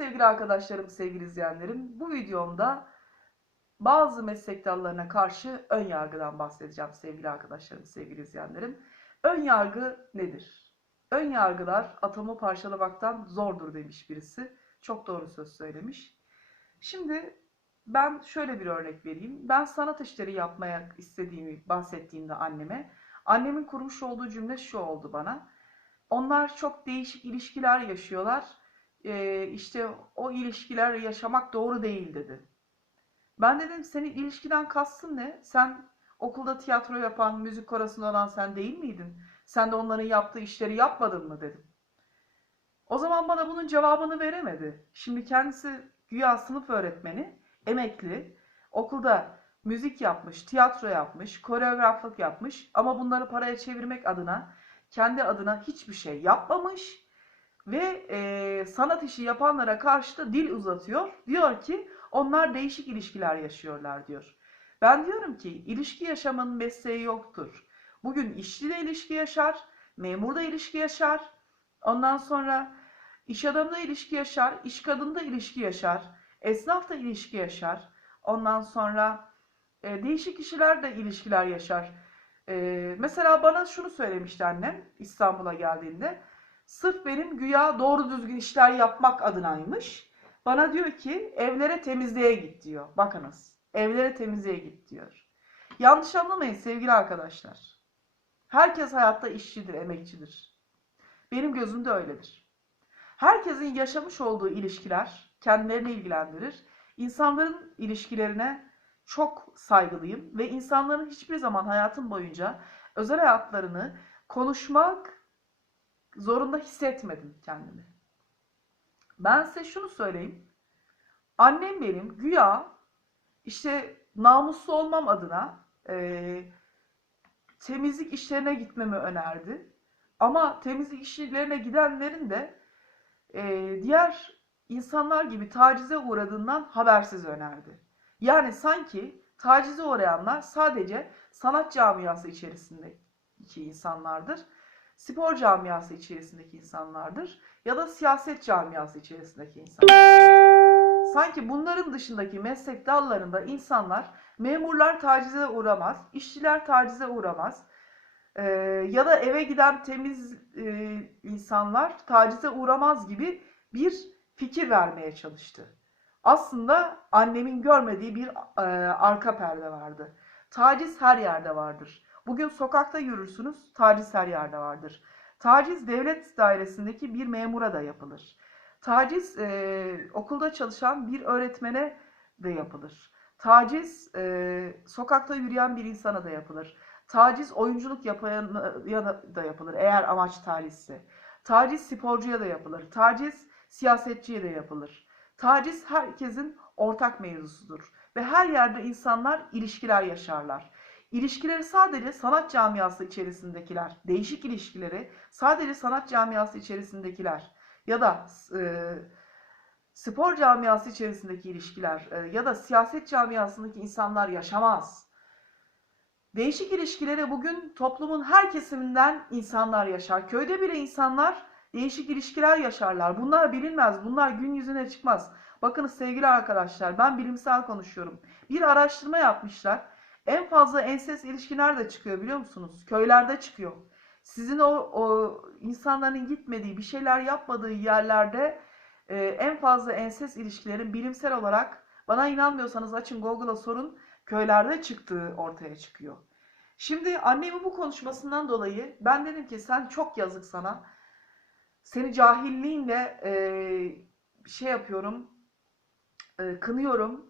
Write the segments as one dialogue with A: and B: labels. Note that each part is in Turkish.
A: sevgili arkadaşlarım, sevgili izleyenlerim. Bu videomda bazı meslek dallarına karşı ön yargıdan bahsedeceğim sevgili arkadaşlarım, sevgili izleyenlerim. Ön yargı nedir? Ön yargılar atomu parçalamaktan zordur demiş birisi. Çok doğru söz söylemiş. Şimdi ben şöyle bir örnek vereyim. Ben sanat işleri yapmaya istediğimi bahsettiğimde anneme, annemin kurmuş olduğu cümle şu oldu bana. Onlar çok değişik ilişkiler yaşıyorlar. Ee, işte o ilişkiler yaşamak doğru değil dedi. Ben dedim senin ilişkiden kastın ne? Sen okulda tiyatro yapan, müzik korosunda olan sen değil miydin? Sen de onların yaptığı işleri yapmadın mı dedim. O zaman bana bunun cevabını veremedi. Şimdi kendisi güya sınıf öğretmeni, emekli, okulda müzik yapmış, tiyatro yapmış, koreograflık yapmış ama bunları paraya çevirmek adına kendi adına hiçbir şey yapmamış ve e, sanat işi yapanlara karşı da dil uzatıyor. Diyor ki onlar değişik ilişkiler yaşıyorlar diyor. Ben diyorum ki ilişki yaşamanın mesleği yoktur. Bugün işçi de ilişki yaşar, memur da ilişki yaşar. Ondan sonra iş adamı da ilişki yaşar, iş kadını da ilişki yaşar, esnaf da ilişki yaşar. Ondan sonra e, değişik kişiler de ilişkiler yaşar. E, mesela bana şunu söylemişti annem İstanbul'a geldiğinde. Sırf benim güya doğru düzgün işler yapmak adınaymış. Bana diyor ki evlere temizliğe git diyor. Bakınız evlere temizliğe git diyor. Yanlış anlamayın sevgili arkadaşlar. Herkes hayatta işçidir, emekçidir. Benim gözümde öyledir. Herkesin yaşamış olduğu ilişkiler kendilerini ilgilendirir. İnsanların ilişkilerine çok saygılıyım ve insanların hiçbir zaman hayatım boyunca özel hayatlarını konuşmak zorunda hissetmedim kendimi. Ben size şunu söyleyeyim. Annem benim güya işte namuslu olmam adına e, temizlik işlerine gitmemi önerdi. Ama temizlik işlerine gidenlerin de e, diğer insanlar gibi tacize uğradığından habersiz önerdi. Yani sanki tacize uğrayanlar sadece sanat camiası içerisindeki insanlardır spor camiası içerisindeki insanlardır ya da siyaset camiası içerisindeki insanlar. Sanki bunların dışındaki meslek dallarında insanlar, memurlar tacize uğramaz, işçiler tacize uğramaz e, ya da eve giden temiz e, insanlar tacize uğramaz gibi bir fikir vermeye çalıştı. Aslında annemin görmediği bir e, arka perde vardı. Taciz her yerde vardır. Bugün sokakta yürürsünüz, taciz her yerde vardır. Taciz devlet dairesindeki bir memura da yapılır. Taciz e, okulda çalışan bir öğretmene de yapılır. Taciz e, sokakta yürüyen bir insana da yapılır. Taciz oyunculuk yapan da yapılır eğer amaç tacizse. Taciz sporcuya da yapılır. Taciz siyasetçiye de yapılır. Taciz herkesin ortak mevzusudur. Ve her yerde insanlar ilişkiler yaşarlar. İlişkileri sadece sanat camiası içerisindekiler, değişik ilişkileri sadece sanat camiası içerisindekiler ya da e, spor camiası içerisindeki ilişkiler e, ya da siyaset camiasındaki insanlar yaşamaz. Değişik ilişkileri bugün toplumun her kesiminden insanlar yaşar. Köyde bile insanlar değişik ilişkiler yaşarlar. Bunlar bilinmez, bunlar gün yüzüne çıkmaz. Bakınız sevgili arkadaşlar ben bilimsel konuşuyorum. Bir araştırma yapmışlar. En fazla ensest ilişki nerede çıkıyor biliyor musunuz? Köylerde çıkıyor. Sizin o, o insanların gitmediği, bir şeyler yapmadığı yerlerde e, en fazla ensest ilişkilerin bilimsel olarak bana inanmıyorsanız açın Google'a sorun köylerde çıktığı ortaya çıkıyor. Şimdi annemin bu konuşmasından dolayı ben dedim ki sen çok yazık sana. Seni cahilliğinle e, şey yapıyorum, e, kınıyorum.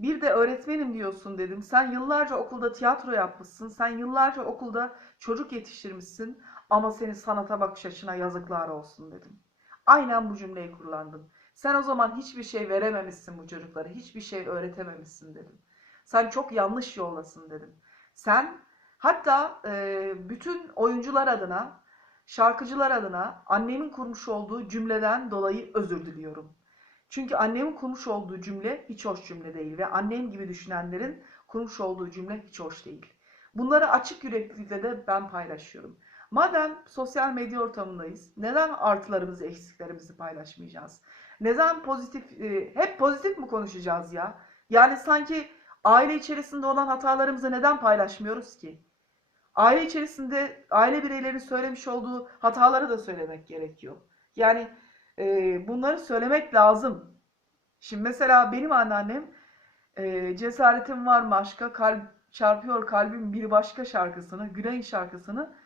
A: Bir de öğretmenim diyorsun dedim. Sen yıllarca okulda tiyatro yapmışsın. Sen yıllarca okulda çocuk yetiştirmişsin. Ama senin sanata bakış açına yazıklar olsun dedim. Aynen bu cümleyi kullandın. Sen o zaman hiçbir şey verememişsin bu çocuklara. Hiçbir şey öğretememişsin dedim. Sen çok yanlış yoldasın dedim. Sen hatta e, bütün oyuncular adına, şarkıcılar adına annemin kurmuş olduğu cümleden dolayı özür diliyorum. Çünkü annemin kurmuş olduğu cümle hiç hoş cümle değil ve annem gibi düşünenlerin kurmuş olduğu cümle hiç hoş değil. Bunları açık yüreklilikle de ben paylaşıyorum. Madem sosyal medya ortamındayız, neden artılarımızı, eksiklerimizi paylaşmayacağız? Neden pozitif, e, hep pozitif mi konuşacağız ya? Yani sanki aile içerisinde olan hatalarımızı neden paylaşmıyoruz ki? Aile içerisinde aile bireylerinin söylemiş olduğu hataları da söylemek gerekiyor. Yani e, bunları söylemek lazım. Şimdi mesela benim anneannem e, Cesaretim Var mı aşka kalp çarpıyor kalbim bir başka şarkısını, Güney'in şarkısını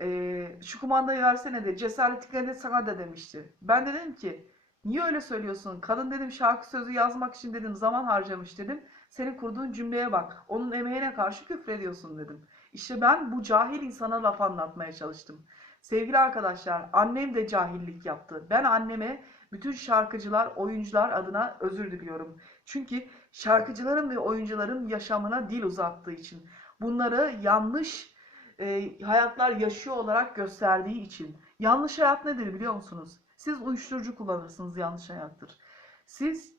A: e, şu kumandayı versene de cesaretlikle de sana da demişti. Ben de dedim ki niye öyle söylüyorsun? Kadın dedim şarkı sözü yazmak için dedim zaman harcamış dedim. Senin kurduğun cümleye bak. Onun emeğine karşı küfrediyorsun dedim. İşte ben bu cahil insana laf anlatmaya çalıştım. Sevgili arkadaşlar, annem de cahillik yaptı. Ben anneme bütün şarkıcılar, oyuncular adına özür diliyorum. Çünkü şarkıcıların ve oyuncuların yaşamına dil uzattığı için, bunları yanlış e, hayatlar yaşıyor olarak gösterdiği için. Yanlış hayat nedir biliyor musunuz? Siz uyuşturucu kullanırsınız yanlış hayattır. Siz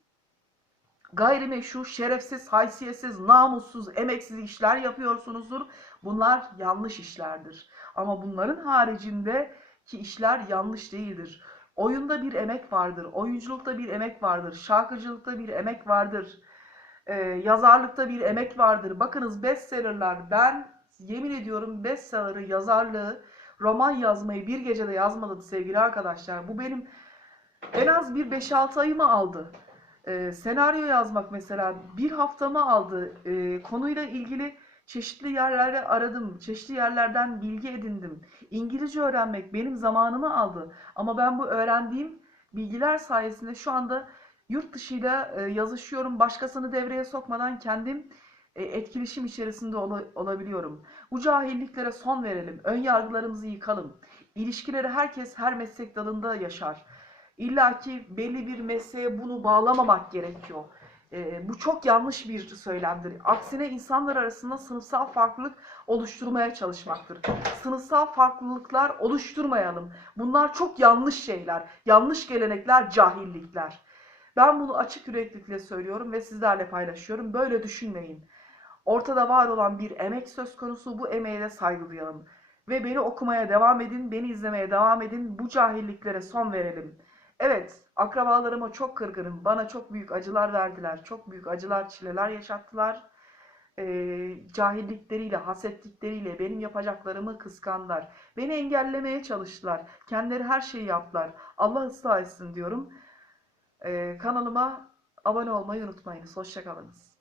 A: gayrimeşru, şerefsiz, haysiyetsiz, namussuz, emeksiz işler yapıyorsunuzdur. Bunlar yanlış işlerdir. Ama bunların haricinde ki işler yanlış değildir. Oyunda bir emek vardır, oyunculukta bir emek vardır, şarkıcılıkta bir emek vardır, e, yazarlıkta bir emek vardır. Bakınız bestsellerler, ben yemin ediyorum bestseller'ı, yazarlığı, roman yazmayı bir gecede yazmadım sevgili arkadaşlar. Bu benim en az bir 5-6 ayımı aldı. Ee, senaryo yazmak mesela bir haftamı aldı. Ee, konuyla ilgili çeşitli yerlerde aradım. Çeşitli yerlerden bilgi edindim. İngilizce öğrenmek benim zamanımı aldı. Ama ben bu öğrendiğim bilgiler sayesinde şu anda yurt dışıyla e, yazışıyorum. Başkasını devreye sokmadan kendim e, etkileşim içerisinde ola- olabiliyorum. Bu cahilliklere son verelim. Ön yargılarımızı yıkalım. İlişkileri herkes her meslek dalında yaşar. İlla ki belli bir mesleğe bunu bağlamamak gerekiyor. E, bu çok yanlış bir söylemdir. Aksine insanlar arasında sınıfsal farklılık oluşturmaya çalışmaktır. Sınıfsal farklılıklar oluşturmayalım. Bunlar çok yanlış şeyler. Yanlış gelenekler, cahillikler. Ben bunu açık yüreklilikle söylüyorum ve sizlerle paylaşıyorum. Böyle düşünmeyin. Ortada var olan bir emek söz konusu. Bu emeğe de saygı duyalım. Ve beni okumaya devam edin, beni izlemeye devam edin. Bu cahilliklere son verelim. Evet, akrabalarıma çok kırgınım. Bana çok büyük acılar verdiler. Çok büyük acılar, çileler yaşattılar. Ee, cahillikleriyle, hasetlikleriyle benim yapacaklarımı kıskandılar. Beni engellemeye çalıştılar. Kendileri her şeyi yaptılar. Allah ıslah etsin diyorum. Ee, kanalıma abone olmayı unutmayınız. Hoşçakalınız.